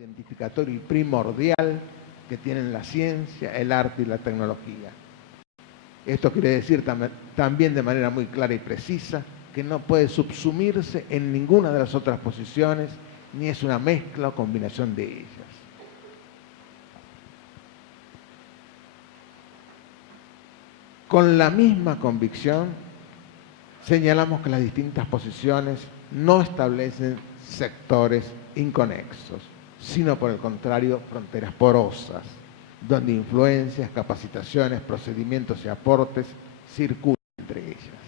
identificatorio y primordial que tienen la ciencia, el arte y la tecnología. Esto quiere decir también de manera muy clara y precisa que no puede subsumirse en ninguna de las otras posiciones, ni es una mezcla o combinación de ellas. Con la misma convicción, señalamos que las distintas posiciones no establecen sectores inconexos, sino por el contrario, fronteras porosas, donde influencias, capacitaciones, procedimientos y aportes circulan entre ellas.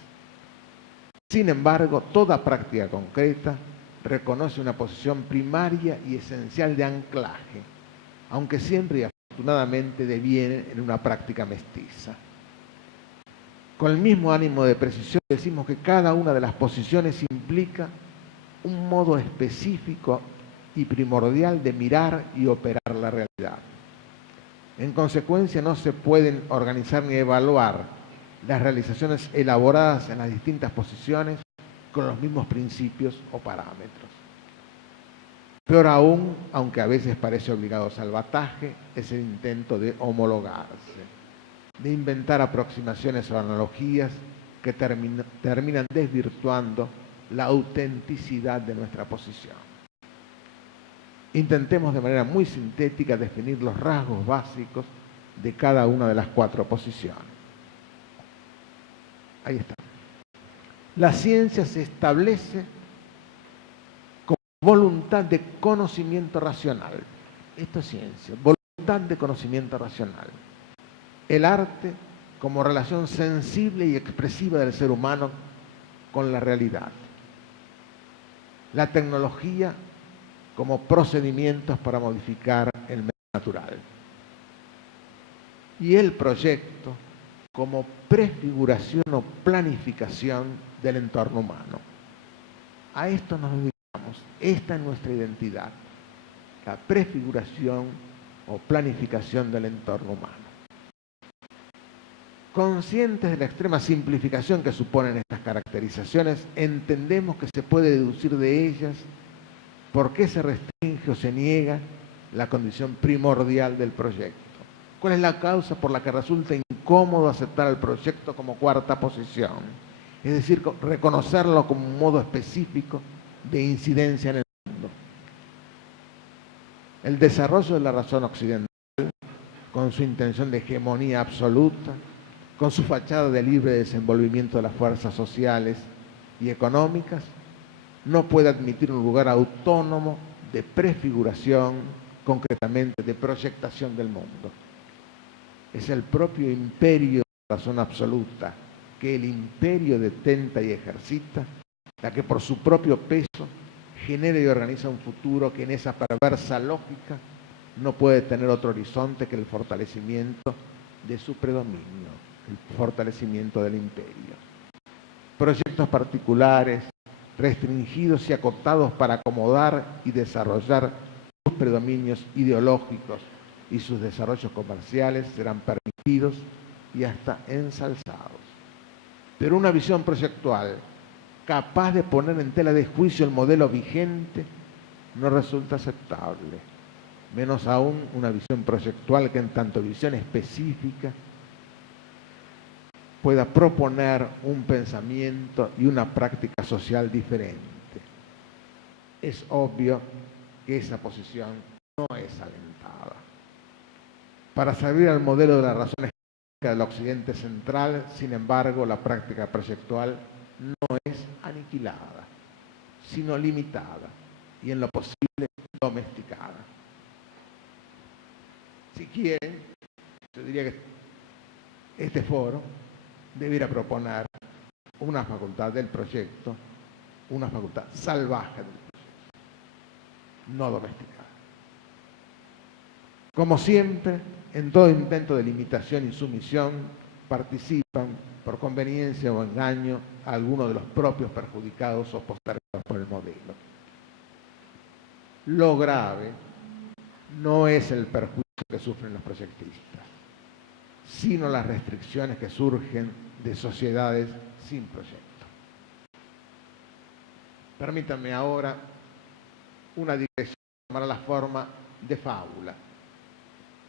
Sin embargo, toda práctica concreta reconoce una posición primaria y esencial de anclaje, aunque siempre y afortunadamente deviene en una práctica mestiza. Con el mismo ánimo de precisión decimos que cada una de las posiciones implica un modo específico y primordial de mirar y operar la realidad. En consecuencia, no se pueden organizar ni evaluar las realizaciones elaboradas en las distintas posiciones con los mismos principios o parámetros. Peor aún, aunque a veces parece obligado salvataje, es el intento de homologarse, de inventar aproximaciones o analogías que terminan desvirtuando la autenticidad de nuestra posición. Intentemos de manera muy sintética definir los rasgos básicos de cada una de las cuatro posiciones. Ahí está. La ciencia se establece como voluntad de conocimiento racional. Esto es ciencia, voluntad de conocimiento racional. El arte como relación sensible y expresiva del ser humano con la realidad. La tecnología como procedimientos para modificar el medio natural. Y el proyecto como prefiguración o planificación del entorno humano. A esto nos dedicamos, esta es nuestra identidad, la prefiguración o planificación del entorno humano. Conscientes de la extrema simplificación que suponen estas caracterizaciones, entendemos que se puede deducir de ellas por qué se restringe o se niega la condición primordial del proyecto. ¿Cuál es la causa por la que resulta incómodo aceptar el proyecto como cuarta posición? Es decir, reconocerlo como un modo específico de incidencia en el mundo. El desarrollo de la razón occidental, con su intención de hegemonía absoluta, con su fachada de libre desenvolvimiento de las fuerzas sociales y económicas, no puede admitir un lugar autónomo de prefiguración, concretamente de proyectación del mundo. Es el propio imperio de la razón absoluta, que el imperio detenta y ejercita, la que por su propio peso genera y organiza un futuro que en esa perversa lógica no puede tener otro horizonte que el fortalecimiento de su predominio, el fortalecimiento del imperio. Proyectos particulares, restringidos y acotados para acomodar y desarrollar sus predominios ideológicos y sus desarrollos comerciales serán permitidos y hasta ensalzados. Pero una visión proyectual capaz de poner en tela de juicio el modelo vigente no resulta aceptable, menos aún una visión proyectual que en tanto visión específica pueda proponer un pensamiento y una práctica social diferente. Es obvio que esa posición no es alentada. Para servir al modelo de la razón hegemónica del occidente central, sin embargo, la práctica proyectual no es aniquilada, sino limitada y en lo posible domesticada. Si quieren, yo diría que este foro debiera proponer una facultad del proyecto, una facultad salvaje del proyecto, no domesticada. Como siempre, en todo intento de limitación y sumisión participan, por conveniencia o engaño, algunos de los propios perjudicados o postergados por el modelo. Lo grave no es el perjuicio que sufren los proyectistas, sino las restricciones que surgen de sociedades sin proyecto. Permítanme ahora una digresión que tomará la forma de fábula,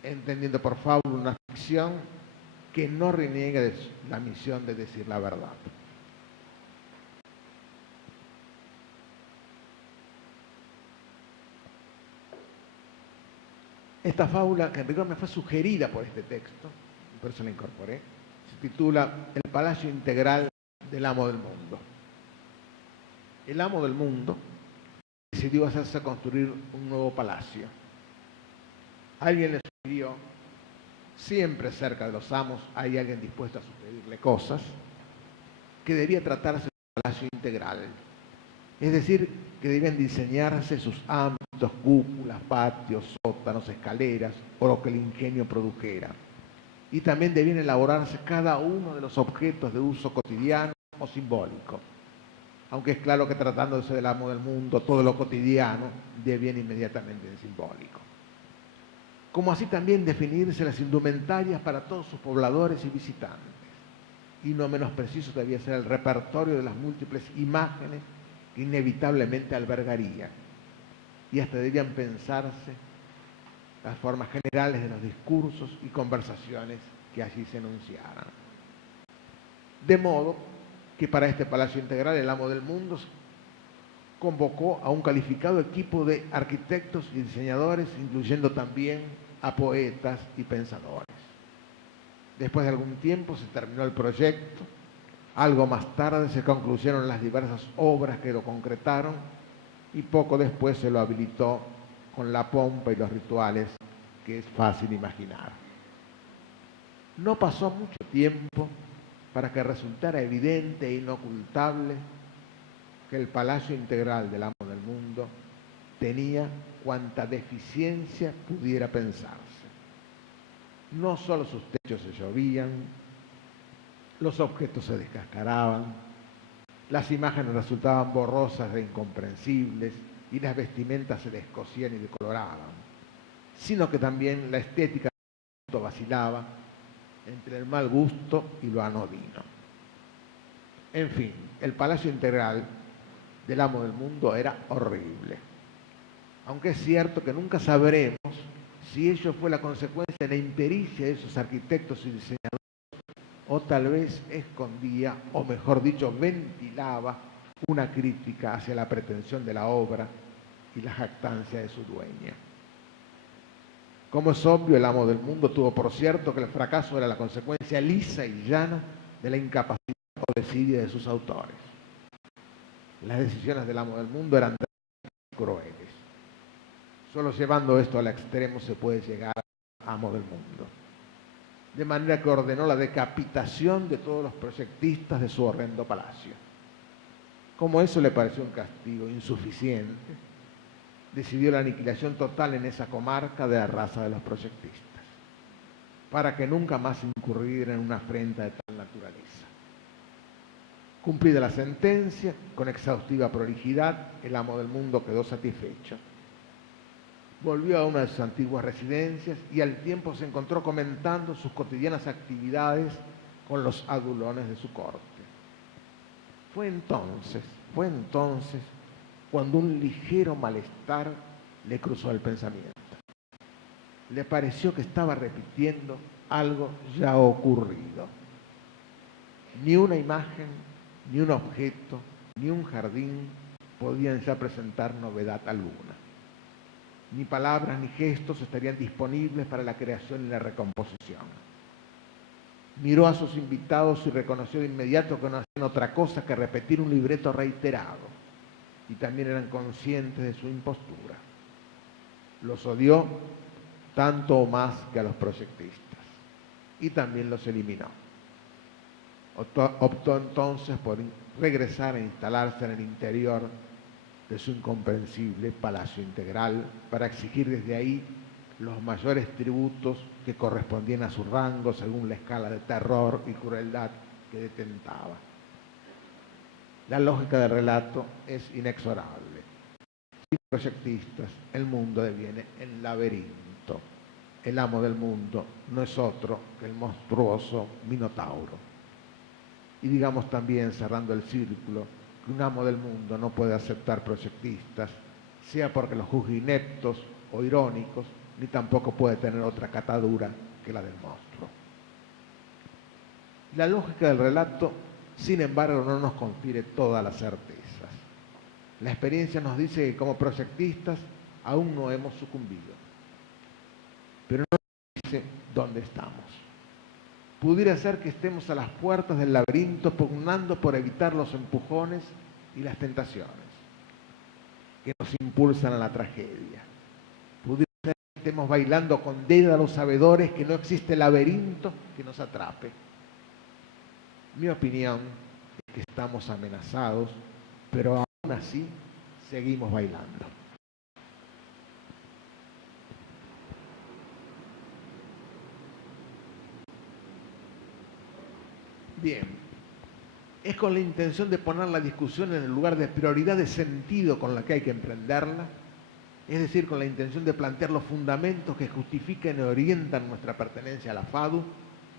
entendiendo por fábula una ficción que no reniega de la misión de decir la verdad. Esta fábula, que en rigor me fue sugerida por este texto, por eso la incorporé, se titula El Palacio Integral del Amo del Mundo. El amo del mundo decidió hacerse construir un nuevo palacio. Alguien le sugirió, siempre cerca de los amos hay alguien dispuesto a sugerirle cosas, que debía tratarse de un palacio integral. Es decir, que debían diseñarse sus ámbitos, cúpulas, patios, sótanos, escaleras, o lo que el ingenio produjera. Y también debían elaborarse cada uno de los objetos de uso cotidiano o simbólico. Aunque es claro que tratándose del amo del mundo, todo lo cotidiano deviene inmediatamente en simbólico. Como así también definirse las indumentarias para todos sus pobladores y visitantes. Y no menos preciso debía ser el repertorio de las múltiples imágenes que inevitablemente albergaría. Y hasta debían pensarse las formas generales de los discursos y conversaciones que allí se enunciaran. De modo que para este palacio integral el amo del mundo convocó a un calificado equipo de arquitectos y diseñadores, incluyendo también a poetas y pensadores. Después de algún tiempo se terminó el proyecto. Algo más tarde se concluyeron las diversas obras que lo concretaron y poco después se lo habilitó con la pompa y los rituales que es fácil imaginar. No pasó mucho tiempo para que resultara evidente e inocultable que el Palacio Integral del Amo del Mundo tenía cuanta deficiencia pudiera pensarse. No solo sus techos se llovían, los objetos se descascaraban, las imágenes resultaban borrosas e incomprensibles y las vestimentas se descosían y decoloraban, sino que también la estética vacilaba entre el mal gusto y lo anodino. En fin, el Palacio Integral del Amo del Mundo era horrible. Aunque es cierto que nunca sabremos si ello fue la consecuencia de la impericia de esos arquitectos y diseñadores, o tal vez escondía, o mejor dicho, ventilaba una crítica hacia la pretensión de la obra y la jactancia de su dueña. Como es obvio, el Amo del Mundo tuvo por cierto que el fracaso era la consecuencia lisa y llana de la incapacidad o desidia de sus autores. Las decisiones del Amo del Mundo eran crueles. Solo llevando esto al extremo se puede llegar al Amo del Mundo. De manera que ordenó la decapitación de todos los proyectistas de su horrendo palacio. Como eso le pareció un castigo insuficiente, decidió la aniquilación total en esa comarca de la raza de los proyectistas, para que nunca más incurriera en una afrenta de tal naturaleza. Cumplida la sentencia, con exhaustiva prolijidad, el Amo del Mundo quedó satisfecho. Volvió a una de sus antiguas residencias y al tiempo se encontró comentando sus cotidianas actividades con los adulones de su corte. Fue entonces cuando un ligero malestar le cruzó el pensamiento. Le pareció que estaba repitiendo algo ya ocurrido. Ni una imagen, ni un objeto, ni un jardín podían ya presentar novedad alguna. Ni palabras ni gestos estarían disponibles para la creación y la recomposición. Miró a sus invitados y reconoció de inmediato que no hacían otra cosa que repetir un libreto reiterado, y también eran conscientes de su impostura. Los odió tanto o más que a los proyectistas, y también los eliminó. Optó entonces por regresar a instalarse en el interior de su incomprensible palacio integral para exigir desde ahí los mayores tributos que correspondían a su rango según la escala de terror y crueldad que detentaba. La lógica del relato es inexorable. Sin proyectistas, el mundo deviene el laberinto. El amo del mundo no es otro que el monstruoso Minotauro. Y digamos también, cerrando el círculo, que un amo del mundo no puede aceptar proyectistas, sea porque los juzgue ineptos o irónicos, ni tampoco puede tener otra catadura que la del monstruo. La lógica del relato, sin embargo, no nos confiere todas las certezas. La experiencia nos dice que como proyectistas aún no hemos sucumbido, pero no nos dice dónde estamos. Pudiera ser que estemos a las puertas del laberinto pugnando por evitar los empujones y las tentaciones que nos impulsan a la tragedia. Pudiera ser que estemos bailando con dédalos sabedores que no existe laberinto que nos atrape. Mi opinión es que estamos amenazados, pero aún así seguimos bailando. Bien, es con la intención de poner la discusión en el lugar de prioridad de sentido con la que hay que emprenderla, es decir, con la intención de plantear los fundamentos que justifiquen y orientan nuestra pertenencia a la FADU,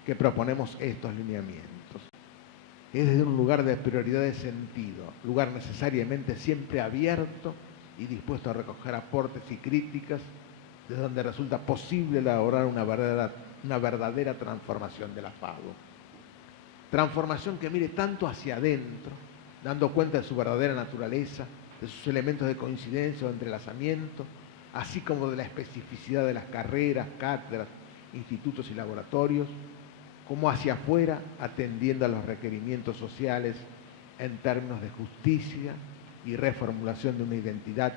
que proponemos estos lineamientos. Es desde un lugar de prioridad de sentido, lugar necesariamente siempre abierto y dispuesto a recoger aportes y críticas, desde donde resulta posible elaborar una verdadera transformación de la FADU. Transformación que mire tanto hacia adentro, dando cuenta de su verdadera naturaleza, de sus elementos de coincidencia o entrelazamiento, así como de la especificidad de las carreras, cátedras, institutos y laboratorios, como hacia afuera, atendiendo a los requerimientos sociales en términos de justicia y reformulación de una identidad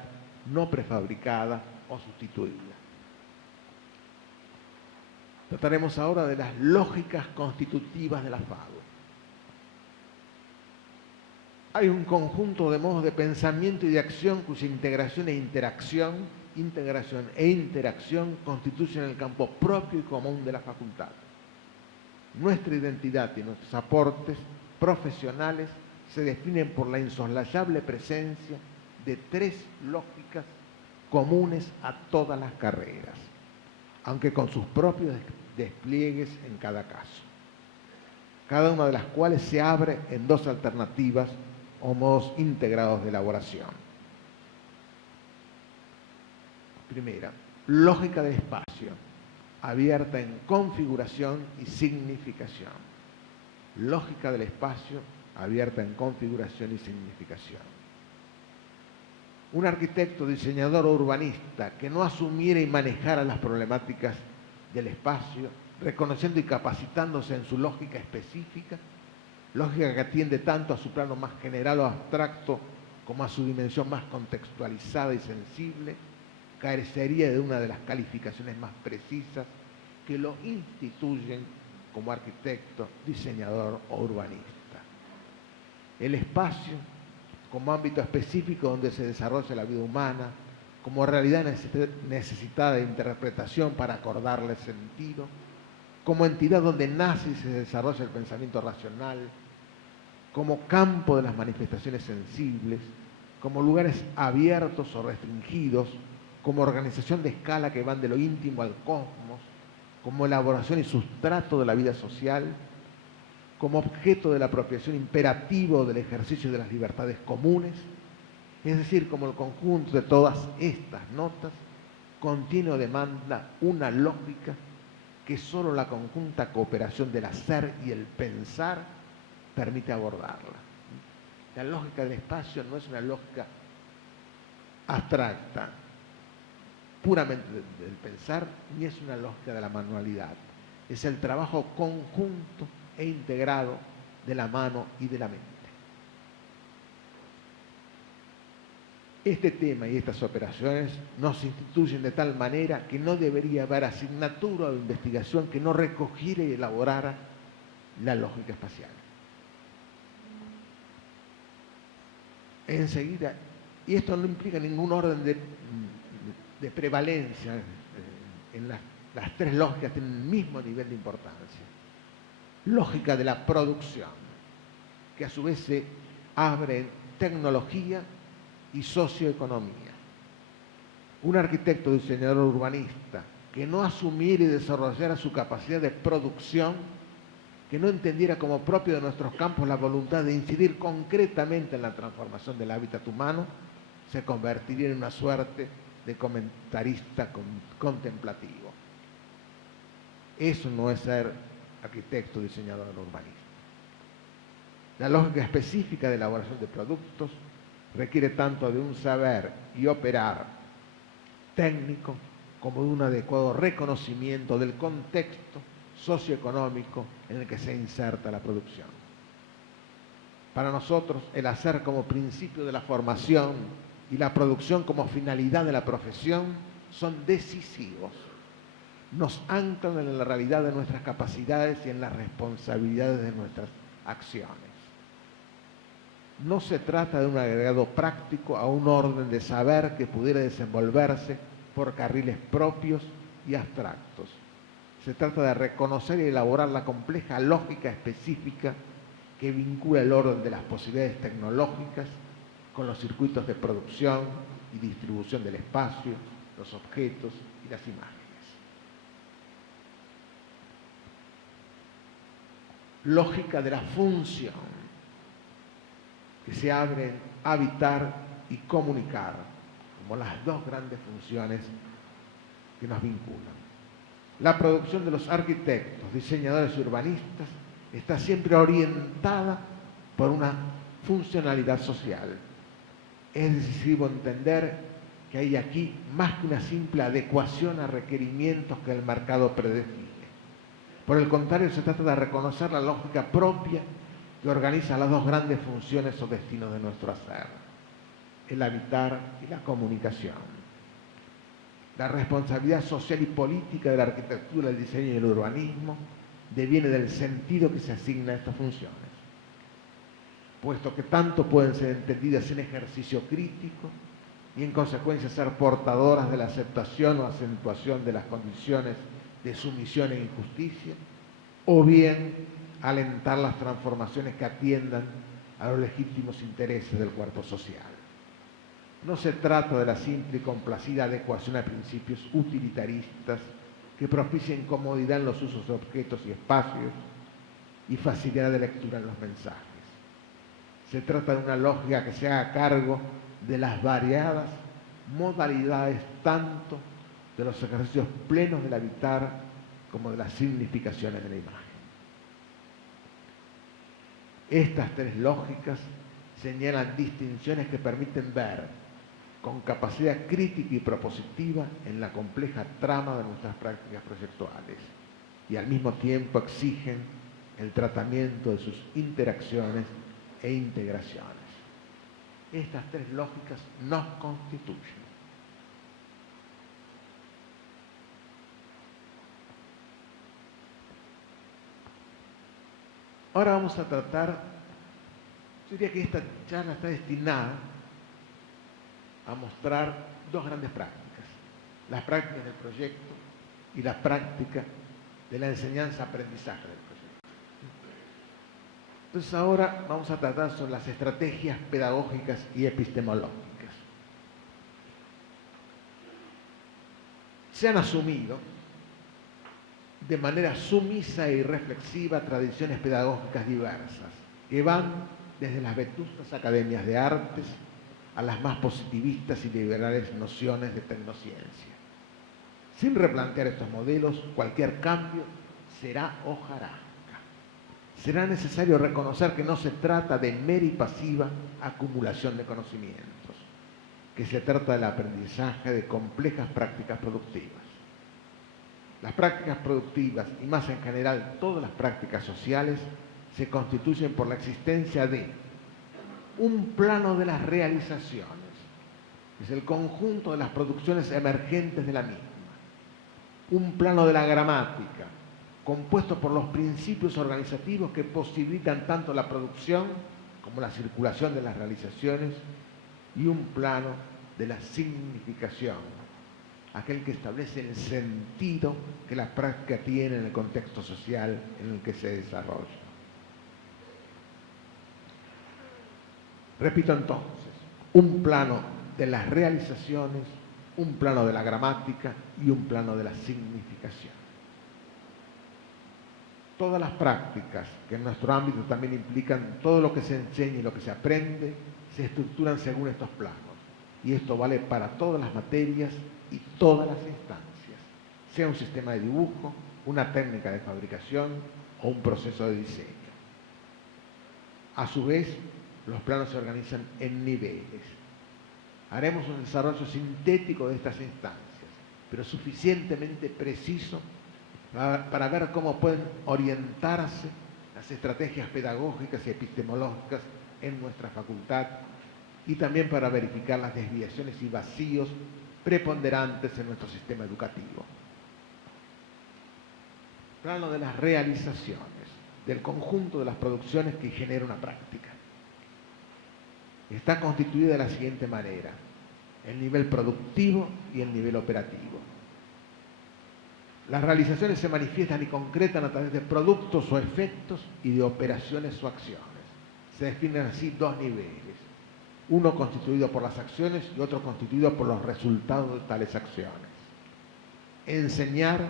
no prefabricada o sustituida. Trataremos ahora de las lógicas constitutivas de la FADU. Hay un conjunto de modos de pensamiento y de acción cuya integración e interacción constituyen el campo propio y común de la facultad. Nuestra identidad y nuestros aportes profesionales se definen por la insoslayable presencia de tres lógicas comunes a todas las carreras, aunque con sus propios despliegues en cada caso, cada una de las cuales se abre en dos alternativas o modos integrados de elaboración. Primera, lógica del espacio, abierta en configuración y significación. Lógica del espacio, abierta en configuración y significación. Un arquitecto, diseñador o urbanista que no asumiera y manejara las problemáticas del espacio, reconociendo y capacitándose en su lógica específica, lógica que atiende tanto a su plano más general o abstracto como a su dimensión más contextualizada y sensible, carecería de una de las calificaciones más precisas que lo instituyen como arquitecto, diseñador o urbanista. El espacio como ámbito específico donde se desarrolla la vida humana, como realidad necesitada de interpretación para acordarle sentido, como entidad donde nace y se desarrolla el pensamiento racional, como campo de las manifestaciones sensibles, como lugares abiertos o restringidos, como organización de escala que van de lo íntimo al cosmos, como elaboración y sustrato de la vida social, como objeto de la apropiación imperativo del ejercicio de las libertades comunes, es decir, como el conjunto de todas estas notas contiene o demanda una lógica que solo la conjunta cooperación del hacer y el pensar permite abordarla. La lógica del espacio no es una lógica abstracta, puramente del pensar, ni es una lógica de la manualidad. Es el trabajo conjunto e integrado de la mano y de la mente. Este tema y estas operaciones nos instituyen de tal manera que no debería haber asignatura o investigación que no recogiera y elaborara la lógica espacial. Enseguida, y esto no implica ningún orden de prevalencia, en las tres lógicas tienen el mismo nivel de importancia. Lógica de la producción, que a su vez se abre en tecnología y socioeconomía. Un arquitecto, diseñador urbanista que no asumiera y desarrollara su capacidad de producción, que no entendiera como propio de nuestros campos la voluntad de incidir concretamente en la transformación del hábitat humano, se convertiría en una suerte de comentarista contemplativo. Eso no es ser arquitecto, diseñador o urbanista. La lógica específica de elaboración de productos requiere tanto de un saber y operar técnico como de un adecuado reconocimiento del contexto socioeconómico en el que se inserta la producción. Para nosotros, el hacer como principio de la formación y la producción como finalidad de la profesión son decisivos. Nos anclan en la realidad de nuestras capacidades y en las responsabilidades de nuestras acciones. No se trata de un agregado práctico a un orden de saber que pudiera desenvolverse por carriles propios y abstractos. Se trata de reconocer y elaborar la compleja lógica específica que vincula el orden de las posibilidades tecnológicas con los circuitos de producción y distribución del espacio, los objetos y las imágenes. Lógica de la función, que se abre a habitar y comunicar como las dos grandes funciones que nos vinculan. La producción de los arquitectos, diseñadores y urbanistas está siempre orientada por una funcionalidad social. Es decisivo entender que hay aquí más que una simple adecuación a requerimientos que el mercado predefine. Por el contrario, se trata de reconocer la lógica propia que organiza las dos grandes funciones o destinos de nuestro hacer, el habitar y la comunicación. La responsabilidad social y política de la arquitectura, el diseño y el urbanismo deviene del sentido que se asigna a estas funciones, puesto que tanto pueden ser entendidas en ejercicio crítico y en consecuencia ser portadoras de la aceptación o acentuación de las condiciones de sumisión e injusticia, o bien alentar las transformaciones que atiendan a los legítimos intereses del cuerpo social. No se trata de la simple y complacida adecuación a principios utilitaristas que propicien comodidad en los usos de objetos y espacios y facilidad de lectura en los mensajes. Se trata de una lógica que se haga cargo de las variadas modalidades tanto de los ejercicios plenos del habitar como de las significaciones de la imagen. Estas tres lógicas señalan distinciones que permiten ver con capacidad crítica y propositiva en la compleja trama de nuestras prácticas proyectuales y al mismo tiempo exigen el tratamiento de sus interacciones e integraciones. Estas tres lógicas nos constituyen. Ahora vamos a tratar, yo diría que esta charla está destinada a mostrar dos grandes prácticas, las prácticas del proyecto y la práctica de la enseñanza-aprendizaje del proyecto. Entonces ahora vamos a tratar sobre las estrategias pedagógicas y epistemológicas. Se han asumido de manera sumisa y reflexiva tradiciones pedagógicas diversas, que van desde las vetustas academias de artes a las más positivistas y liberales nociones de tecnociencia. Sin replantear estos modelos, cualquier cambio será hojarasca. Será necesario reconocer que no se trata de mera y pasiva acumulación de conocimientos, que se trata del aprendizaje de complejas prácticas productivas. Las prácticas productivas, y más en general todas las prácticas sociales, se constituyen por la existencia de un plano de las realizaciones, que es el conjunto de las producciones emergentes de la misma, un plano de la gramática, compuesto por los principios organizativos que posibilitan tanto la producción como la circulación de las realizaciones, y un plano de la significación, aquel que establece el sentido que la práctica tiene en el contexto social en el que se desarrolla. Repito entonces, un plano de las realizaciones, un plano de la gramática y un plano de la significación. Todas las prácticas que en nuestro ámbito también implican todo lo que se enseña y lo que se aprende, se estructuran según estos planos. Y esto vale para todas las materias y todas las instancias, sea un sistema de dibujo, una técnica de fabricación o un proceso de diseño. A su vez, los planos se organizan en niveles. Haremos un desarrollo sintético de estas instancias, pero suficientemente preciso para ver cómo pueden orientarse las estrategias pedagógicas y epistemológicas en nuestra facultad y también para verificar las desviaciones y vacíos preponderantes en nuestro sistema educativo. Plano de las realizaciones, del conjunto de las producciones que genera una práctica. Está constituida de la siguiente manera: el nivel productivo y el nivel operativo. Las realizaciones se manifiestan y concretan a través de productos o efectos y de operaciones o acciones. Se definen así dos niveles, uno constituido por las acciones y otro constituido por los resultados de tales acciones. Enseñar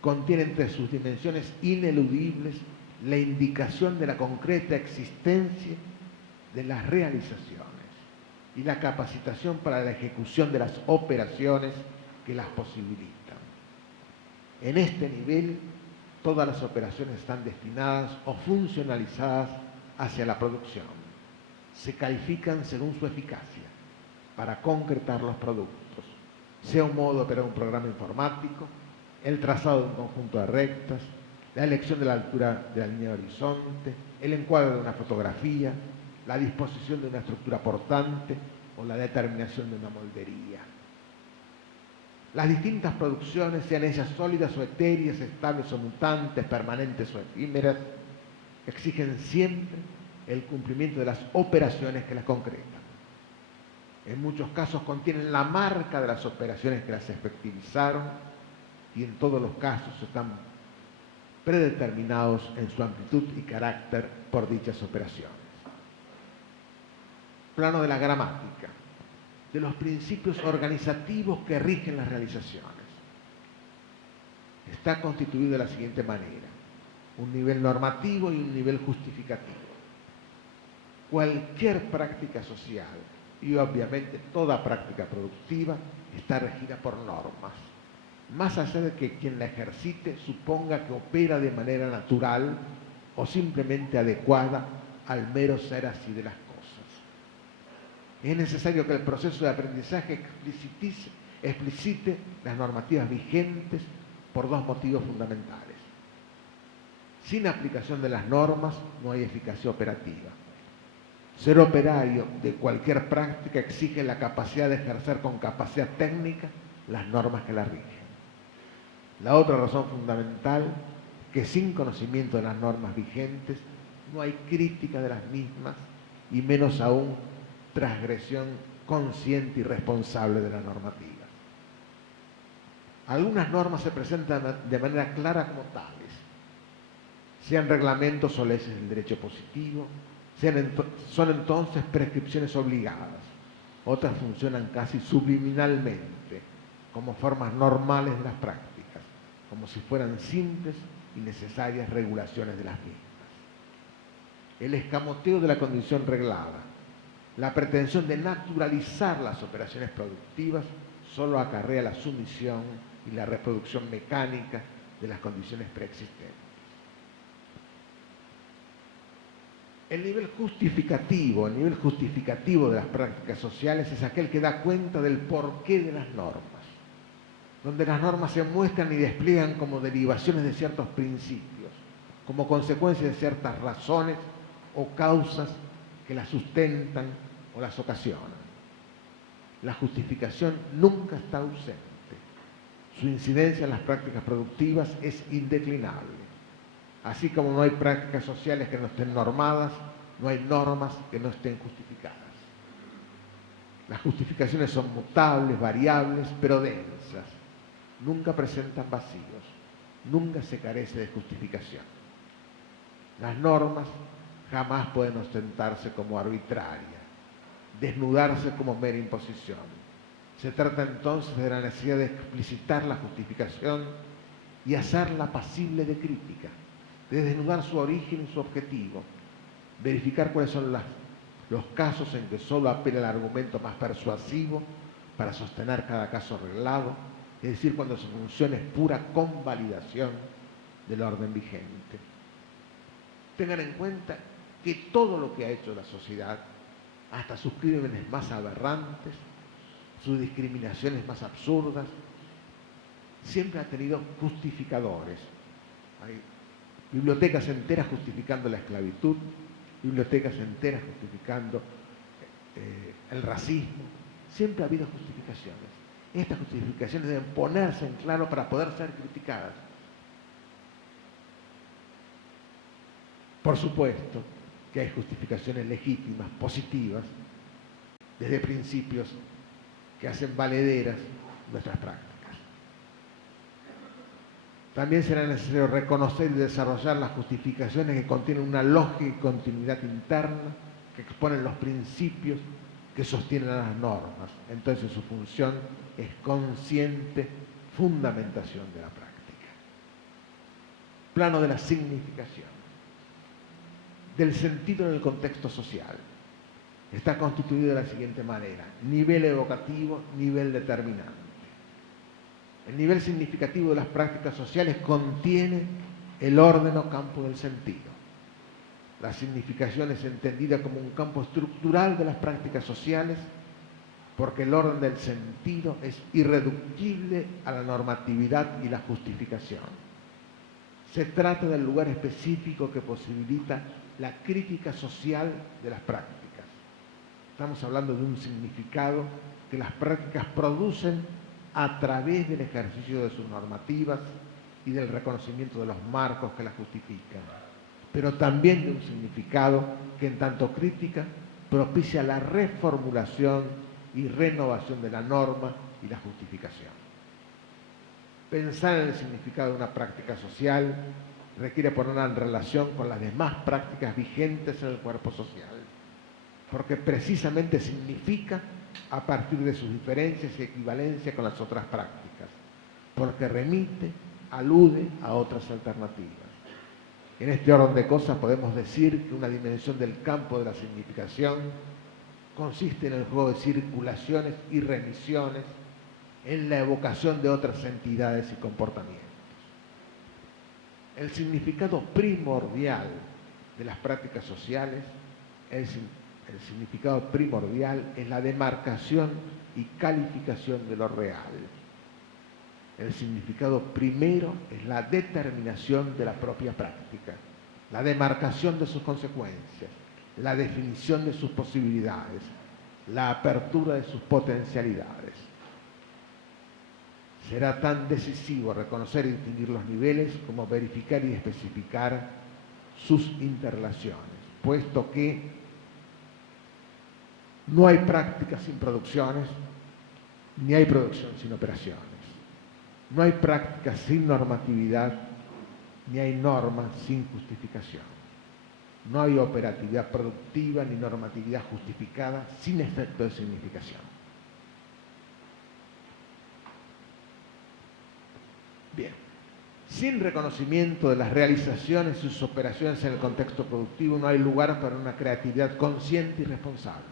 contiene entre sus dimensiones ineludibles la indicación de la concreta existencia de las realizaciones y la capacitación para la ejecución de las operaciones que las posibilitan. En este nivel, todas las operaciones están destinadas o funcionalizadas hacia la producción. Se califican según su eficacia para concretar los productos, sea un modo de operar un programa informático, el trazado de un conjunto de rectas, la elección de la altura de la línea de horizonte, el encuadre de una fotografía, la disposición de una estructura portante o la determinación de una moldería. Las distintas producciones, sean ellas sólidas o etéreas, estables o mutantes, permanentes o efímeras, exigen siempre el cumplimiento de las operaciones que las concretan. En muchos casos contienen la marca de las operaciones que las efectivizaron y en todos los casos están predeterminados en su amplitud y carácter por dichas operaciones. Plano de la gramática, de los principios organizativos que rigen las realizaciones. Está constituido de la siguiente manera: un nivel normativo y un nivel justificativo. Cualquier práctica social, y obviamente toda práctica productiva, está regida por normas, más allá de que quien la ejercite suponga que opera de manera natural o simplemente adecuada al mero ser así de las cosas. Es necesario que el proceso de aprendizaje explicite las normativas vigentes por dos motivos fundamentales. Sin aplicación de las normas no hay eficacia operativa. Ser operario de cualquier práctica exige la capacidad de ejercer con capacidad técnica las normas que la rigen. La otra razón fundamental es que sin conocimiento de las normas vigentes no hay crítica de las mismas y menos aún transgresión consciente y responsable de las normativas. Algunas normas se presentan de manera clara como tales, sean reglamentos o leyes del derecho positivo, son entonces prescripciones obligadas. Otras funcionan casi subliminalmente, como formas normales de las prácticas, como si fueran simples y necesarias regulaciones de las mismas. El escamoteo de la condición reglada, la pretensión de naturalizar las operaciones productivas, solo acarrea la sumisión y la reproducción mecánica de las condiciones preexistentes. El nivel justificativo de las prácticas sociales es aquel que da cuenta del porqué de las normas, donde las normas se muestran y despliegan como derivaciones de ciertos principios, como consecuencia de ciertas razones o causas que las sustentan o las ocasionan. La justificación nunca está ausente. Su incidencia en las prácticas productivas es indeclinable. Así como no hay prácticas sociales que no estén normadas, no hay normas que no estén justificadas. Las justificaciones son mutables, variables, pero densas. Nunca presentan vacíos. Nunca se carece de justificación. Las normas jamás pueden ostentarse como arbitrarias, desnudarse como mera imposición. Se trata entonces de la necesidad de explicitar la justificación y hacerla pasible de crítica, de desnudar su origen y su objetivo, verificar cuáles son las los casos en que solo apela el argumento más persuasivo para sostener cada caso arreglado, es decir, cuando su función es pura convalidación del orden vigente. Tengan en cuenta que todo lo que ha hecho la sociedad, hasta sus crímenes más aberrantes, sus discriminaciones más absurdas, siempre ha tenido justificadores. Hay bibliotecas enteras justificando la esclavitud, bibliotecas enteras justificando el racismo. Siempre ha habido justificaciones. Estas justificaciones deben ponerse en claro para poder ser criticadas. Por supuesto que hay justificaciones legítimas, positivas, desde principios que hacen valederas nuestras prácticas. También será necesario reconocer y desarrollar las justificaciones que contienen una lógica y continuidad interna, que exponen los principios que sostienen a las normas. Entonces su función es consciente fundamentación de la práctica. Plano de la significación. Del sentido en el contexto social. Está constituido de la siguiente manera: nivel evocativo, nivel determinante. El nivel significativo de las prácticas sociales contiene el orden o campo del sentido. La significación es entendida como un campo estructural de las prácticas sociales porque el orden del sentido es irreductible a la normatividad y la justificación. Se trata del lugar específico que posibilita la crítica social de las prácticas. Estamos hablando de un significado que las prácticas producen a través del ejercicio de sus normativas y del reconocimiento de los marcos que las justifican, pero también de un significado que en tanto crítica propicia la reformulación y renovación de la norma y la justificación. Pensar en el significado de una práctica social requiere ponerla en relación con las demás prácticas vigentes en el cuerpo social, porque precisamente significa a partir de sus diferencias y equivalencia con las otras prácticas, porque remite, alude a otras alternativas. En este orden de cosas podemos decir que una dimensión del campo de la significación consiste en el juego de circulaciones y remisiones, en la evocación de otras entidades y comportamientos. El significado primordial de las prácticas sociales, el significado primordial es la demarcación y calificación de lo real. El significado primero es la determinación de la propia práctica, la demarcación de sus consecuencias, la definición de sus posibilidades, la apertura de sus potencialidades. Será tan decisivo reconocer y distinguir los niveles como verificar y especificar sus interrelaciones, puesto que no hay práctica sin producciones, ni hay producción sin operaciones. No hay práctica sin normatividad, ni hay norma sin justificación. No hay operatividad productiva ni normatividad justificada sin efecto de significación. Bien, sin reconocimiento de las realizaciones y sus operaciones en el contexto productivo no hay lugar para una creatividad consciente y responsable.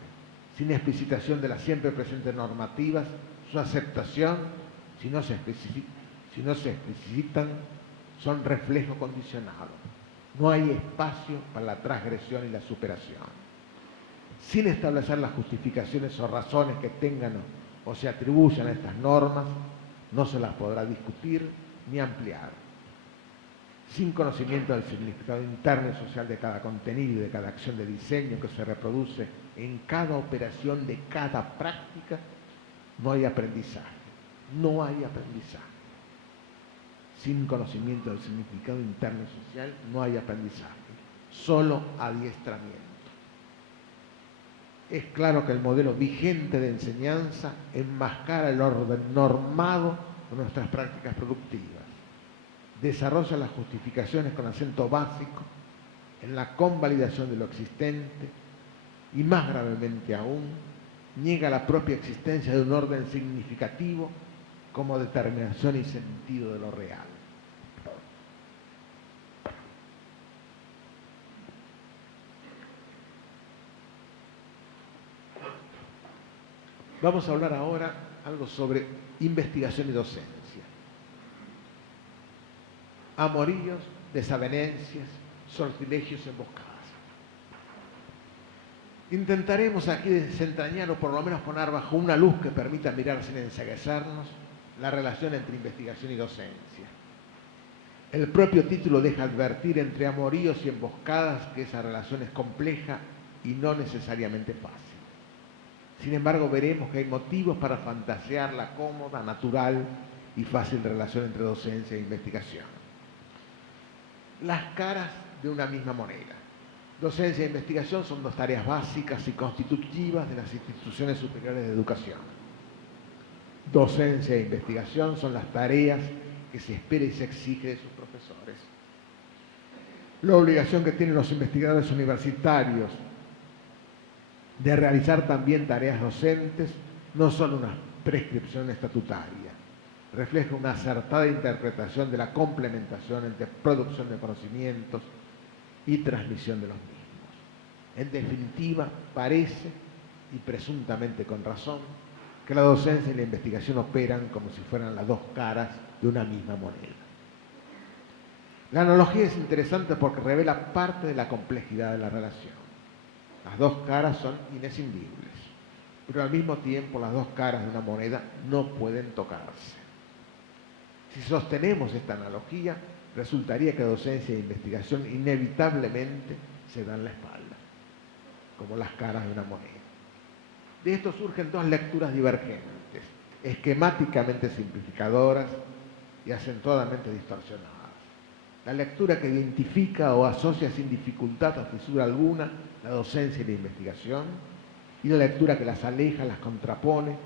Sin explicitación de las siempre presentes normativas, su aceptación, si no se explicitan, son reflejo condicionado. No hay espacio para la transgresión y la superación. Sin establecer las justificaciones o razones que tengan o se atribuyan a estas normas, no se las podrá discutir ni ampliar. Sin conocimiento del significado interno y social de cada contenido y de cada acción de diseño que se reproduce en cada operación de cada práctica, no hay aprendizaje. No hay aprendizaje. Sin conocimiento del significado interno y social, no hay aprendizaje. Solo adiestramiento. Es claro que el modelo vigente de enseñanza enmascara el orden normado de nuestras prácticas productivas. Desarrolla las justificaciones con acento básico en la convalidación de lo existente y, más gravemente aún, niega la propia existencia de un orden significativo como determinación y sentido de lo real. Vamos a hablar ahora algo sobre investigación y docencia. Amoríos, desavenencias, sortilegios, emboscadas. Intentaremos aquí desentrañar o por lo menos poner bajo una luz que permita mirar sin enceguecernos la relación entre investigación y docencia. El propio título deja advertir entre amoríos y emboscadas que esa relación es compleja y no necesariamente fácil. Sin embargo, veremos que hay motivos para fantasear la cómoda, natural y fácil relación entre docencia e investigación. Las caras de una misma moneda. Docencia e investigación son dos tareas básicas y constitutivas de las instituciones superiores de educación. Docencia e investigación son las tareas que se espera y se exige de sus profesores. La obligación que tienen los investigadores universitarios de realizar también tareas docentes no son una prescripción estatutaria, refleja una acertada interpretación de la complementación entre producción de conocimientos y transmisión de los mismos. En definitiva, parece, y presuntamente con razón, que la docencia y la investigación operan como si fueran las dos caras de una misma moneda. La analogía es interesante porque revela parte de la complejidad de la relación. Las dos caras son inescindibles, pero al mismo tiempo las dos caras de una moneda no pueden tocarse. Si sostenemos esta analogía, resultaría que docencia e investigación inevitablemente se dan la espalda, como las caras de una moneda. De esto surgen dos lecturas divergentes, esquemáticamente simplificadoras y acentuadamente distorsionadas. La lectura que identifica o asocia sin dificultad o fisura alguna la docencia y la investigación, y la lectura que las aleja, las contrapone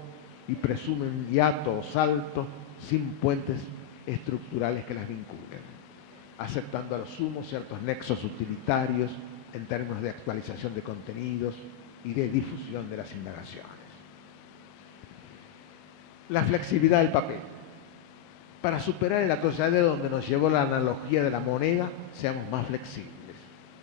y presume un hiato o salto sin puentes estructurales que las vinculen, aceptando a lo sumo ciertos nexos utilitarios en términos de actualización de contenidos y de difusión de las indagaciones. La flexibilidad del papel. Para superar el atolladero donde nos llevó la analogía de la moneda, seamos más flexibles.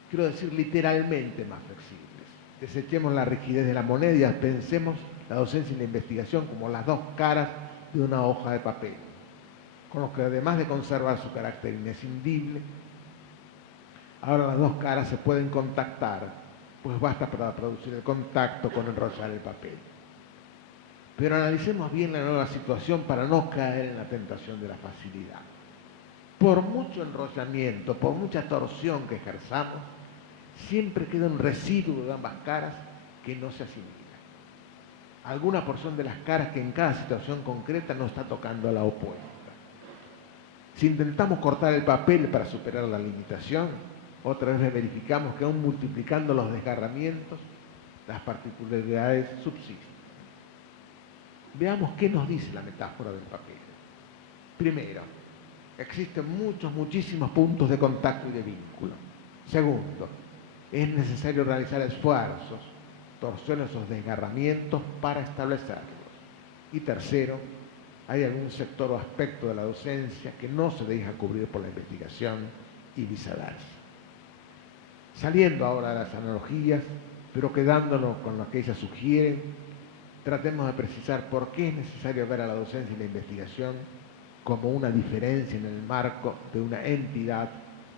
Quiero decir literalmente más flexibles. Desechemos la rigidez de la moneda y pensemos la docencia y la investigación como las dos caras de una hoja de papel, con los que además de conservar su carácter inescindible, ahora las dos caras se pueden contactar, pues basta para producir el contacto con enrollar el papel. Pero analicemos bien la nueva situación para no caer en la tentación de la facilidad. Por mucho enrollamiento, por mucha torsión que ejerzamos, siempre queda un residuo de ambas caras que no se asimila. Alguna porción de las caras que en cada situación concreta no está tocando a la opuesta. Si intentamos cortar el papel para superar la limitación, otra vez verificamos que aún multiplicando los desgarramientos, las particularidades subsisten. Veamos qué nos dice la metáfora del papel. Primero, existen muchísimos puntos de contacto y de vínculo. Segundo, es necesario realizar esfuerzos, torsiones o desgarramientos para establecerlos. Y tercero, hay algún sector o aspecto de la docencia que no se deja cubrir por la investigación y viceversa. Saliendo ahora de las analogías, pero quedándonos con lo que ellas sugieren, tratemos de precisar por qué es necesario ver a la docencia y la investigación como una diferencia en el marco de una entidad,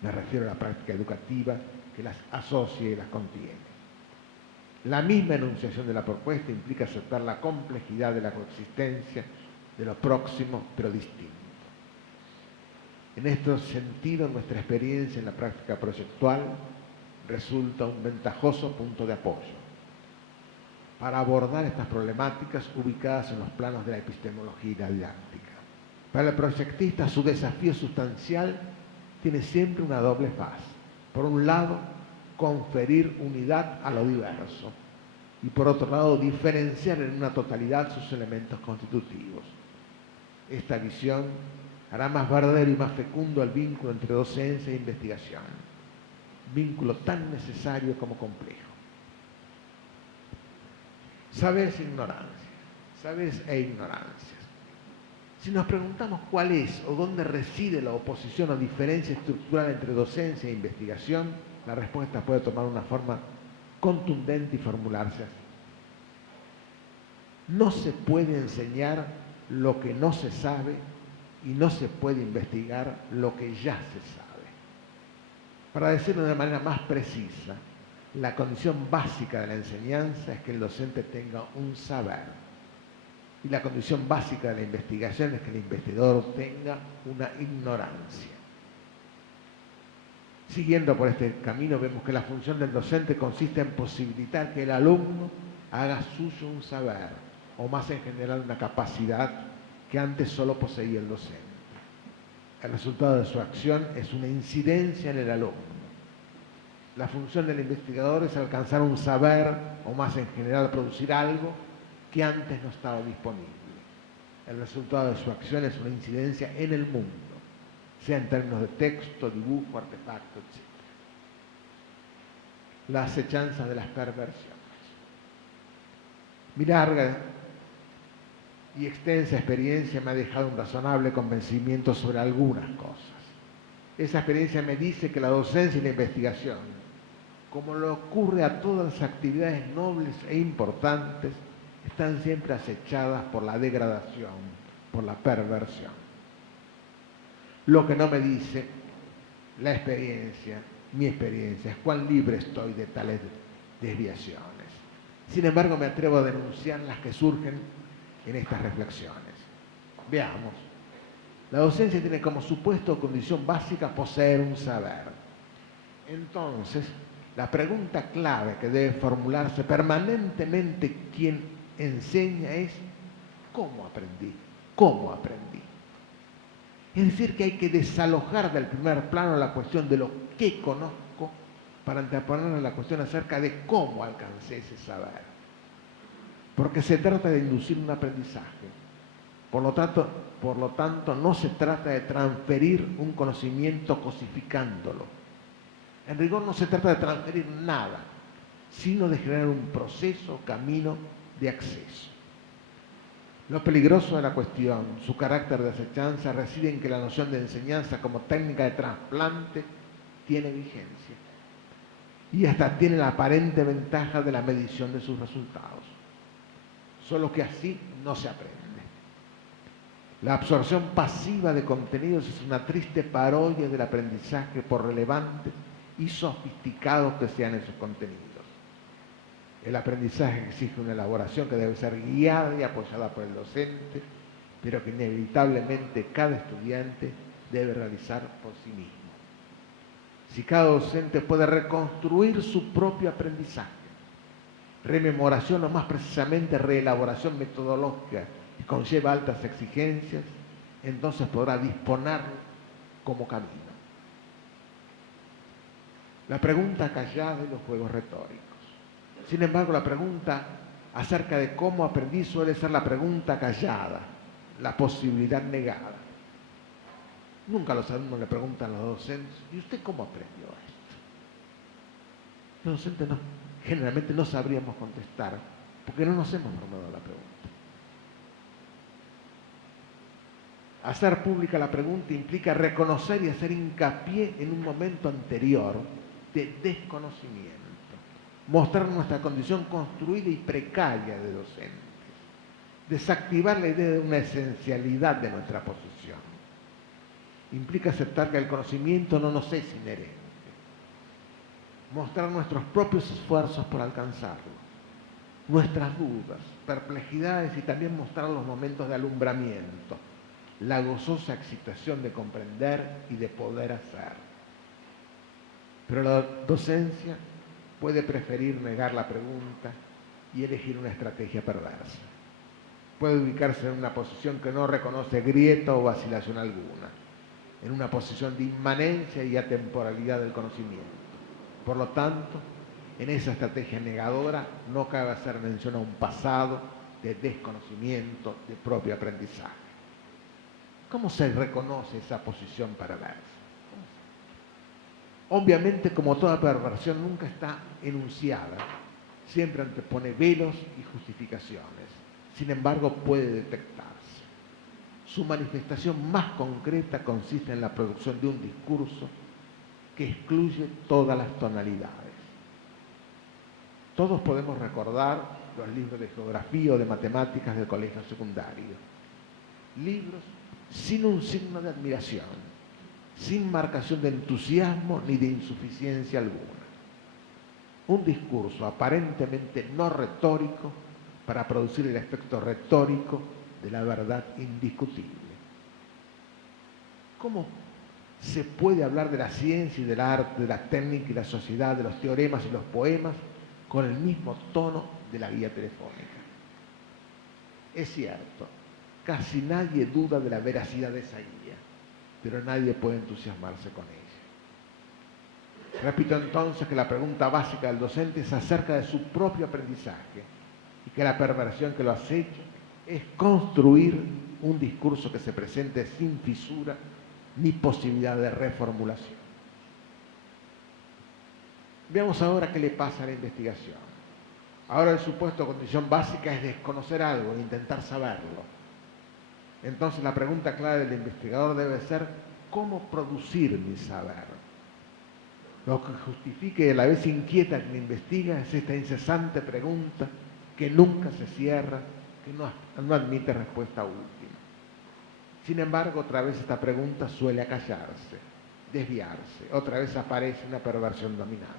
me refiero a la práctica educativa, que las asocie y las contiene. La misma enunciación de la propuesta implica aceptar la complejidad de la coexistencia de lo próximo pero distinto. En este sentido, nuestra experiencia en la práctica proyectual resulta un ventajoso punto de apoyo para abordar estas problemáticas ubicadas en los planos de la epistemología y la didáctica. Para el proyectista, su desafío sustancial tiene siempre una doble faz. Por un lado, conferir unidad a lo diverso y por otro lado, diferenciar en una totalidad sus elementos constitutivos. Esta visión hará más verdadero y más fecundo el vínculo entre docencia e investigación, vínculo tan necesario como complejo. Saberes e ignorancias, saberes e ignorancias. Si nos preguntamos cuál es o dónde reside la oposición o diferencia estructural entre docencia e investigación, la respuesta puede tomar una forma contundente y formularse así. No se puede enseñar lo que no se sabe y no se puede investigar lo que ya se sabe. Para decirlo de manera más precisa, la condición básica de la enseñanza es que el docente tenga un saber. Y la condición básica de la investigación es que el investigador tenga una ignorancia. Siguiendo por este camino, vemos que la función del docente consiste en posibilitar que el alumno haga suyo un saber, o más en general una capacidad que antes solo poseía el docente. El resultado de su acción es una incidencia en el alumno. La función del investigador es alcanzar un saber, o más en general producir algo que antes no estaba disponible. El resultado de su acción es una incidencia en el mundo, sea en términos de texto, dibujo, artefacto, etc. La acechanza de las perversiones. Mi larga y extensa experiencia me ha dejado un razonable convencimiento sobre algunas cosas. Esa experiencia me dice que la docencia y la investigación, como le ocurre a todas las actividades nobles e importantes, están siempre acechadas por la degradación, por la perversión. Lo que no me dice la experiencia, mi experiencia, es cuán libre estoy de tales desviaciones. Sin embargo, me atrevo a denunciar las que surgen en estas reflexiones. Veamos. La docencia tiene como supuesto o condición básica poseer un saber. Entonces, la pregunta clave que debe formularse permanentemente quien enseña es ¿cómo aprendí? ¿Cómo aprendí? Es decir, que hay que desalojar del primer plano la cuestión de lo que conozco para anteponerle la cuestión acerca de cómo alcancé ese saber. Porque se trata de inducir un aprendizaje. Por lo tanto, no se trata de transferir un conocimiento cosificándolo. En rigor no se trata de transferir nada, sino de generar un proceso, camino de acceso. Lo peligroso de la cuestión, su carácter de acechanza, reside en que la noción de enseñanza como técnica de trasplante tiene vigencia y hasta tiene la aparente ventaja de la medición de sus resultados. Solo que así no se aprende. La absorción pasiva de contenidos es una triste parodia del aprendizaje por relevantes y sofisticados que sean esos contenidos. El aprendizaje exige una elaboración que debe ser guiada y apoyada por el docente, pero que inevitablemente cada estudiante debe realizar por sí mismo. Si cada docente puede reconstruir su propio aprendizaje, rememoración o más precisamente reelaboración metodológica que conlleva altas exigencias, entonces podrá disponer como camino. La pregunta callada y los juegos retóricos. Sin embargo, la pregunta acerca de cómo aprendí suele ser la pregunta callada, la posibilidad negada. Nunca los alumnos le preguntan a los docentes, ¿y usted cómo aprendió esto? Los docentes generalmente no sabríamos contestar, porque no nos hemos formado la pregunta. Hacer pública la pregunta implica reconocer y hacer hincapié en un momento anterior de desconocimiento, mostrar nuestra condición construida y precaria de docentes, desactivar la idea de una esencialidad de nuestra posición. Implica aceptar que el conocimiento no nos es inherente, mostrar nuestros propios esfuerzos por alcanzarlo, nuestras dudas, perplejidades y también mostrar los momentos de alumbramiento, la gozosa excitación de comprender y de poder hacer. Pero la docencia puede preferir negar la pregunta y elegir una estrategia perversa. Puede ubicarse en una posición que no reconoce grieta o vacilación alguna, en una posición de inmanencia y atemporalidad del conocimiento. Por lo tanto, en esa estrategia negadora no cabe hacer mención a un pasado de desconocimiento de propio aprendizaje. ¿Cómo se reconoce esa posición perversa? Obviamente, como toda perversión, nunca está enunciada, siempre antepone velos y justificaciones. Sin embargo, puede detectarse. Su manifestación más concreta consiste en la producción de un discurso que excluye todas las tonalidades. Todos podemos recordar los libros de geografía o de matemáticas del colegio secundario. Libros sin un signo de admiración, sin marcación de entusiasmo ni de insuficiencia alguna. Un discurso aparentemente no retórico para producir el efecto retórico de la verdad indiscutible. ¿Cómo se puede hablar de la ciencia y del arte, de la técnica y la sociedad, de los teoremas y los poemas con el mismo tono de la guía telefónica? Es cierto, casi nadie duda de la veracidad de esa guía, pero nadie puede entusiasmarse con ella. Repito entonces que la pregunta básica del docente es acerca de su propio aprendizaje y que la perversión que lo acecha es construir un discurso que se presente sin fisura ni posibilidad de reformulación. Veamos ahora qué le pasa a la investigación. Ahora el supuesto condición básica es desconocer algo e intentar saberlo. Entonces la pregunta clave del investigador debe ser ¿cómo producir mi saber? Lo que justifica y a la vez inquieta quien investiga es esta incesante pregunta que nunca se cierra, que no admite respuesta última. Sin embargo, otra vez esta pregunta suele acallarse, desviarse, otra vez aparece una perversión dominante.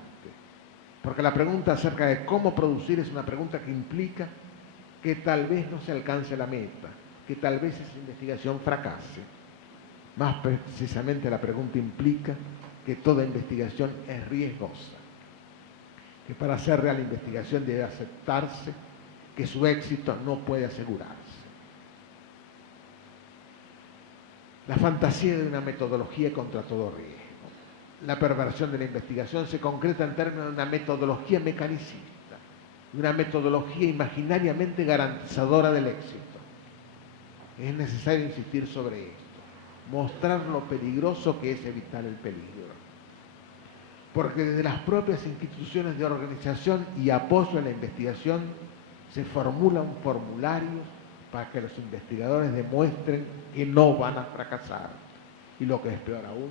Porque la pregunta acerca de cómo producir es una pregunta que implica que tal vez no se alcance la meta, que tal vez esa investigación fracase. Más precisamente la pregunta implica que toda investigación es riesgosa, que para hacer real investigación debe aceptarse que su éxito no puede asegurarse. La fantasía de una metodología contra todo riesgo. La perversión de la investigación se concreta en términos de una metodología mecanicista, de una metodología imaginariamente garantizadora del éxito. Es necesario insistir sobre esto, mostrar lo peligroso que es evitar el peligro. Porque desde las propias instituciones de organización y apoyo a la investigación se formulan formularios para que los investigadores demuestren que no van a fracasar. Y lo que es peor aún,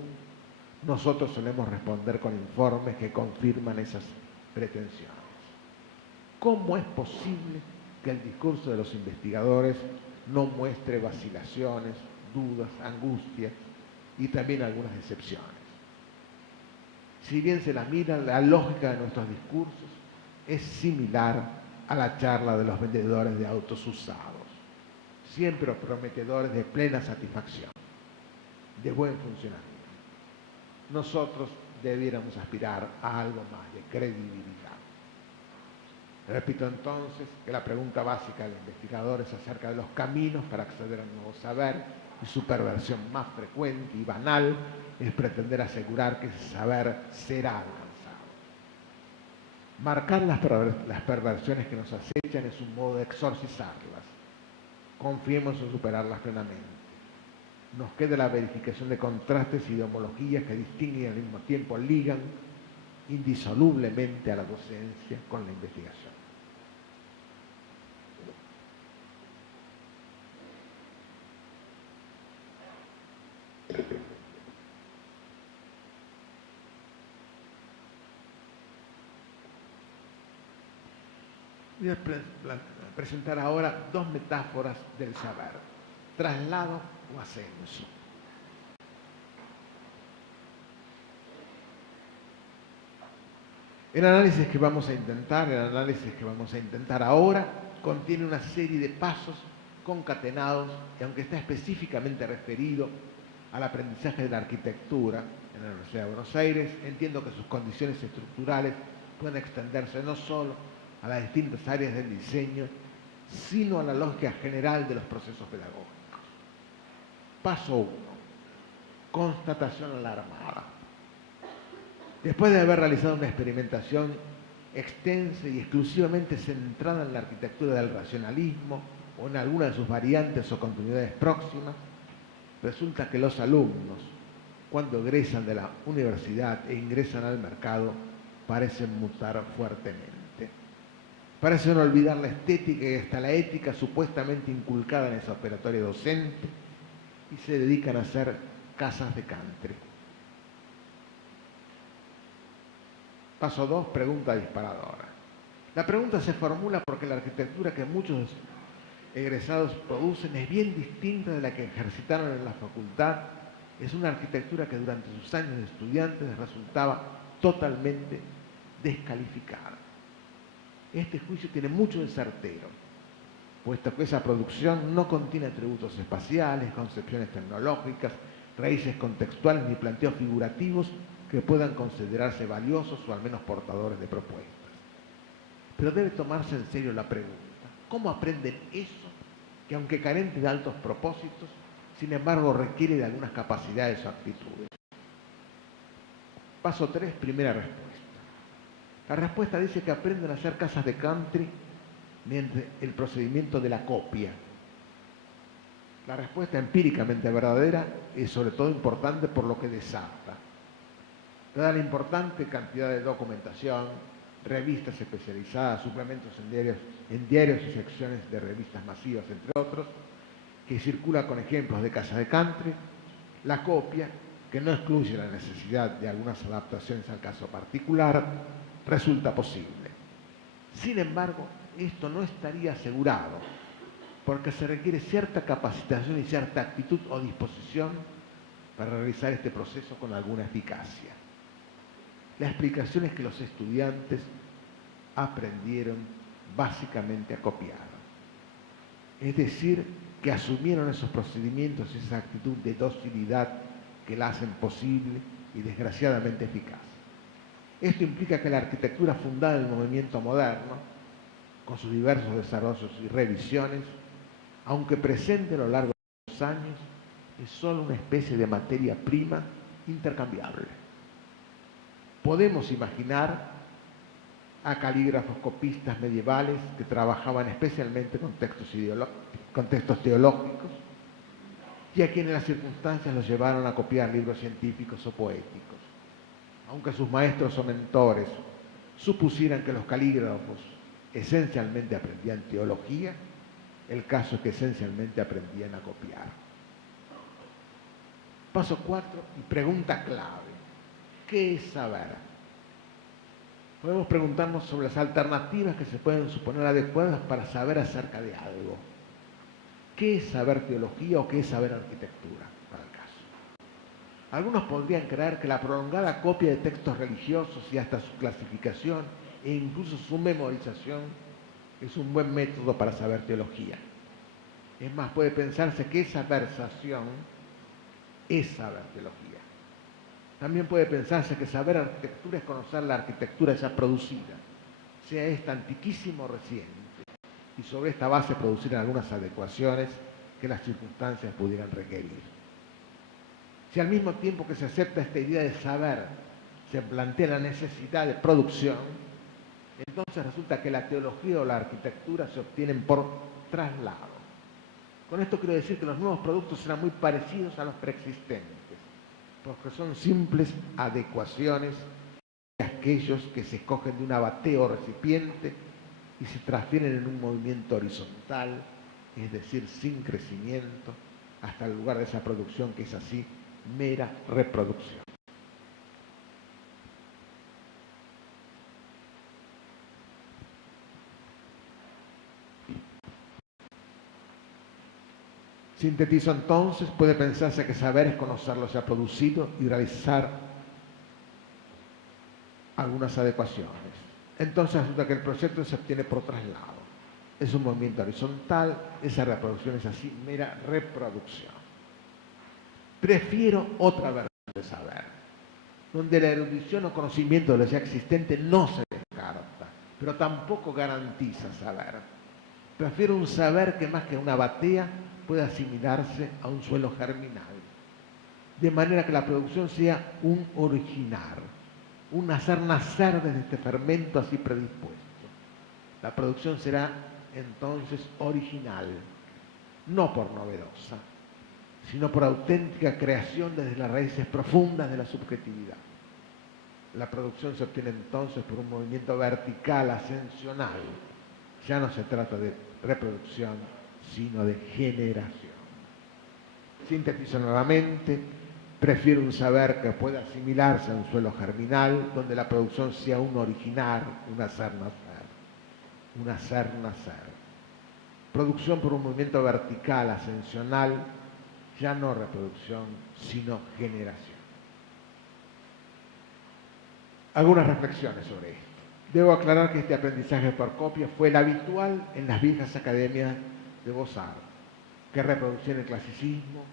nosotros solemos responder con informes que confirman esas pretensiones. ¿Cómo es posible que el discurso de los investigadores no muestre vacilaciones, dudas, angustias y también algunas decepciones? Si bien se la mira, la lógica de nuestros discursos es similar a la charla de los vendedores de autos usados, siempre prometedores de plena satisfacción, de buen funcionamiento. Nosotros debiéramos aspirar a algo más de credibilidad. Repito entonces que la pregunta básica del investigador es acerca de los caminos para acceder al nuevo saber, y su perversión más frecuente y banal es pretender asegurar que ese saber será alcanzado. Marcar las perversiones que nos acechan es un modo de exorcizarlas. Confiemos en superarlas plenamente. Nos queda la verificación de contrastes y de homologías que distinguen y al mismo tiempo ligan indisolublemente a la docencia con la investigación. Voy a presentar ahora dos metáforas del saber, traslado o ascenso. El análisis que vamos a intentar ahora, contiene una serie de pasos concatenados y aunque está específicamente referido al aprendizaje de la arquitectura en la Universidad de Buenos Aires, entiendo que sus condiciones estructurales pueden extenderse no solo a las distintas áreas del diseño, sino a la lógica general de los procesos pedagógicos. Paso 1. Constatación alarmada. Después de haber realizado una experimentación extensa y exclusivamente centrada en la arquitectura del racionalismo o en alguna de sus variantes o continuidades próximas, resulta que los alumnos, cuando egresan de la universidad e ingresan al mercado, parecen mutar fuertemente. Parecen olvidar la estética y hasta la ética supuestamente inculcada en esa operatoria docente y se dedican a hacer casas de country. Paso 2, pregunta disparadora. La pregunta se formula porque la arquitectura que muchos egresados producen es bien distinta de la que ejercitaron en la facultad. Es una arquitectura que durante sus años de estudiantes resultaba totalmente descalificada. Este juicio tiene mucho de certero, puesto que esa producción no contiene atributos espaciales, concepciones tecnológicas, raíces contextuales ni planteos figurativos que puedan considerarse valiosos o al menos portadores de propuestas. Pero debe tomarse en serio la pregunta: ¿cómo aprenden eso que, aunque carente de altos propósitos, sin embargo requiere de algunas capacidades o actitudes? Paso 3, primera respuesta. La respuesta dice que aprenden a hacer casas de country mediante el procedimiento de la copia. La respuesta empíricamente verdadera es sobre todo importante por lo que desata. Dada la importante cantidad de documentación, revistas especializadas, suplementos en diarios y secciones de revistas masivas, entre otros, que circula con ejemplos de casa de country, la copia, que no excluye la necesidad de algunas adaptaciones al caso particular, resulta posible. Sin embargo, esto no estaría asegurado, porque se requiere cierta capacitación y cierta actitud o disposición para realizar este proceso con alguna eficacia. La explicación es que los estudiantes aprendieron básicamente a copiar. Es decir, que asumieron esos procedimientos y esa actitud de docilidad que la hacen posible y desgraciadamente eficaz. Esto implica que la arquitectura fundada en el movimiento moderno, con sus diversos desarrollos y revisiones, aunque presente a lo largo de los años, es solo una especie de materia prima intercambiable. Podemos imaginar a calígrafos copistas medievales que trabajaban especialmente con textos teológicos y a quienes las circunstancias los llevaron a copiar libros científicos o poéticos. Aunque sus maestros o mentores supusieran que los calígrafos esencialmente aprendían teología, el caso es que esencialmente aprendían a copiar. Paso 4 y pregunta clave: ¿qué es saber? Podemos preguntarnos sobre las alternativas que se pueden suponer adecuadas para saber acerca de algo. ¿Qué es saber teología o qué es saber arquitectura, para el caso? Algunos podrían creer que la prolongada copia de textos religiosos y hasta su clasificación e incluso su memorización es un buen método para saber teología. Es más, puede pensarse que esa versación es saber teología. También puede pensarse que saber arquitectura es conocer la arquitectura ya producida, sea esta antiquísima o reciente, y sobre esta base producir algunas adecuaciones que las circunstancias pudieran requerir. Si al mismo tiempo que se acepta esta idea de saber, se plantea la necesidad de producción, entonces resulta que la teología o la arquitectura se obtienen por traslado. Con esto quiero decir que los nuevos productos serán muy parecidos a los preexistentes, porque son simples adecuaciones de aquellos que se escogen de una batea o recipiente y se transfieren en un movimiento horizontal, es decir, sin crecimiento, hasta el lugar de esa producción que es así, mera reproducción. Sintetizo entonces: puede pensarse que saber es conocer lo ya producido y realizar algunas adecuaciones. Entonces resulta que el proyecto se obtiene por traslado. Es un movimiento horizontal, esa reproducción es así, mera reproducción. Prefiero otra versión de saber, donde la erudición o conocimiento de lo ya existente no se descarta, pero tampoco garantiza saber. Prefiero un saber que más que una batea puede asimilarse a un suelo germinal, de manera que la producción sea un originar, un hacer nacer desde este fermento así predispuesto. La producción será entonces original, no por novedosa, sino por auténtica creación desde las raíces profundas de la subjetividad. La producción se obtiene entonces por un movimiento vertical, ascensional. Ya no se trata de reproducción, sino de generación. Sintetizo nuevamente: prefiero un saber que pueda asimilarse a un suelo germinal, donde la producción sea un originar, un hacer nacer. un hacer nacer. Producción por un movimiento vertical, ascensional, ya no reproducción, sino generación. Algunas reflexiones sobre esto. Debo aclarar que este aprendizaje por copia fue el habitual en las viejas academias de Beaux-Arts, que reproducían el clasicismo,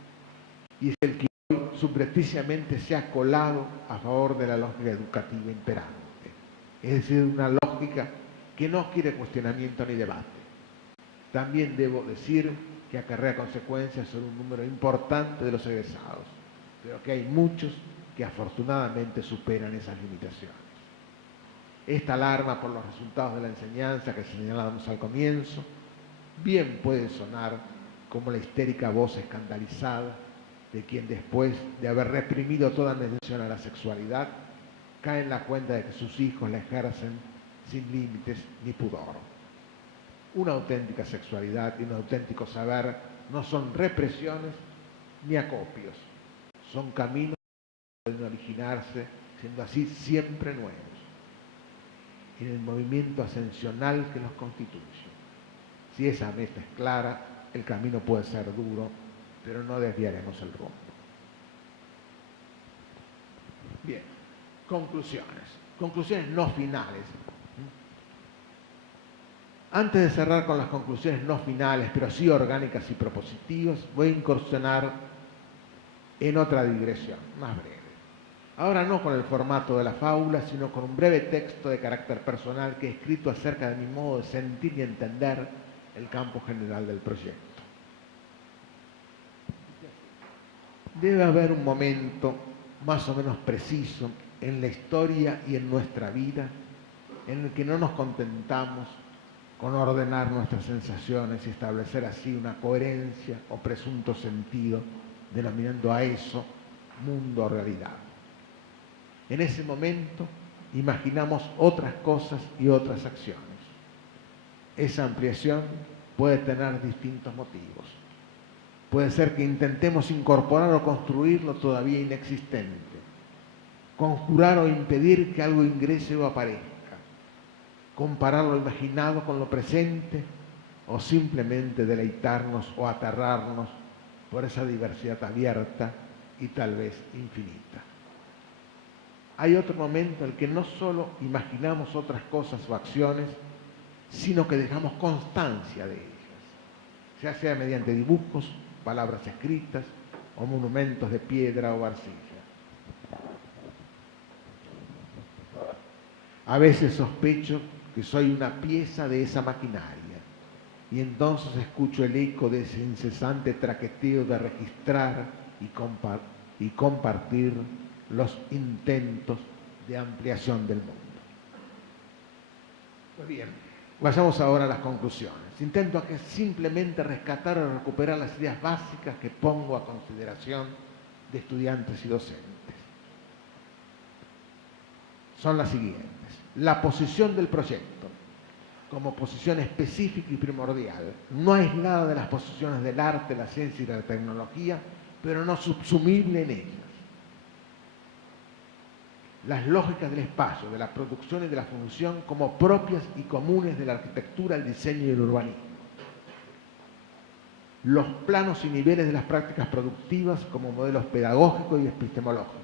y es el que hoy subrepticiamente se ha colado a favor de la lógica educativa imperante. Es decir, una lógica que no quiere cuestionamiento ni debate. También debo decir que acarrea consecuencias sobre un número importante de los egresados, pero que hay muchos que afortunadamente superan esas limitaciones. Esta alarma por los resultados de la enseñanza que señalábamos al comienzo, bien puede sonar como la histérica voz escandalizada de quien después de haber reprimido toda mención a la sexualidad, cae en la cuenta de que sus hijos la ejercen sin límites ni pudor. Una auténtica sexualidad y un auténtico saber no son represiones ni acopios, son caminos que pueden originarse, siendo así siempre nuevos, en el movimiento ascensional que los constituye. Si esa meta es clara, el camino puede ser duro, pero no desviaremos el rumbo. Bien, conclusiones. Conclusiones no finales. Antes de cerrar con las conclusiones no finales, pero sí orgánicas y propositivas, voy a incursionar en otra digresión, más breve. Ahora no con el formato de la fábula, sino con un breve texto de carácter personal que he escrito acerca de mi modo de sentir y entender el campo general del proyecto. Debe haber un momento más o menos preciso en la historia y en nuestra vida en el que no nos contentamos con ordenar nuestras sensaciones y establecer así una coherencia o presunto sentido, denominando a eso mundo o realidad. En ese momento imaginamos otras cosas y otras acciones. Esa ampliación puede tener distintos motivos. Puede ser que intentemos incorporar o construir lo todavía inexistente, conjurar o impedir que algo ingrese o aparezca, comparar lo imaginado con lo presente o simplemente deleitarnos o aterrarnos por esa diversidad abierta y tal vez infinita. Hay otro momento en el que no solo imaginamos otras cosas o acciones, sino que dejamos constancia de ellas, ya sea mediante dibujos, palabras escritas o monumentos de piedra o arcilla. A veces sospecho que soy una pieza de esa maquinaria y entonces escucho el eco de ese incesante traqueteo de registrar y compartir los intentos de ampliación del mundo. Pues bien, vayamos ahora a las conclusiones. Intento aquí simplemente rescatar o recuperar las ideas básicas que pongo a consideración de estudiantes y docentes. Son las siguientes. La posición del proyecto como posición específica y primordial, no aislada de las posiciones del arte, la ciencia y la tecnología, pero no subsumible en ellas. Las lógicas del espacio, de la producción y de la función como propias y comunes de la arquitectura, el diseño y el urbanismo. Los planos y niveles de las prácticas productivas como modelos pedagógicos y epistemológicos.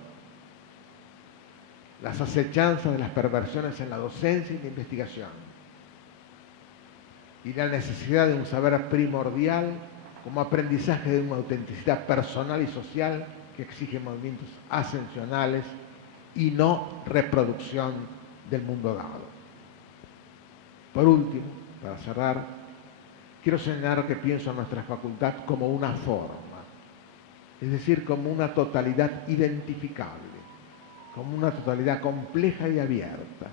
Las acechanzas de las perversiones en la docencia y la investigación. Y la necesidad de un saber primordial como aprendizaje de una autenticidad personal y social que exige movimientos ascensionales y no reproducción del mundo dado. Por último, para cerrar, quiero señalar que pienso en nuestra facultad como una forma, es decir, como una totalidad identificable, como una totalidad compleja y abierta,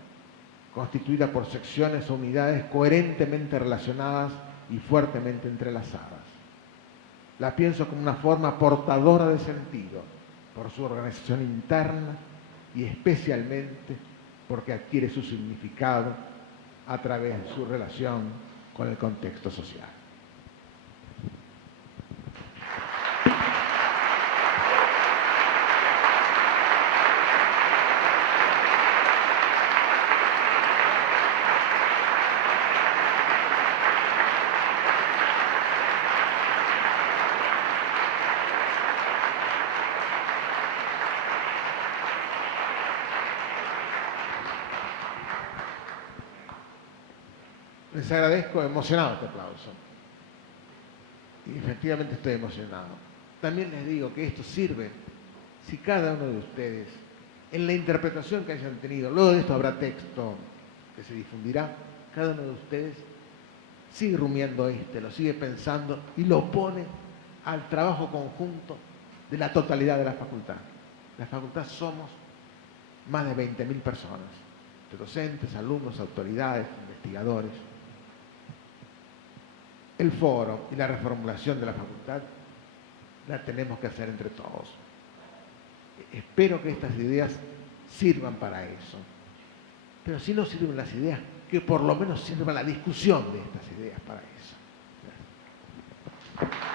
constituida por secciones o unidades coherentemente relacionadas y fuertemente entrelazadas. La pienso como una forma portadora de sentido, por su organización interna y especialmente porque adquiere su significado a través de su relación con el contexto social. Les agradezco, emocionado este aplauso. Y efectivamente estoy emocionado. También les digo que esto sirve si cada uno de ustedes, en la interpretación que hayan tenido, luego de esto habrá texto que se difundirá, cada uno de ustedes sigue rumiando lo sigue pensando y lo pone al trabajo conjunto de la totalidad de la facultad. La facultad somos más de 20.000 personas, de docentes, alumnos, autoridades, investigadores. El foro y la reformulación de la facultad la tenemos que hacer entre todos. Espero que estas ideas sirvan para eso. Pero si no sirven las ideas, que por lo menos sirva la discusión de estas ideas para eso. Gracias.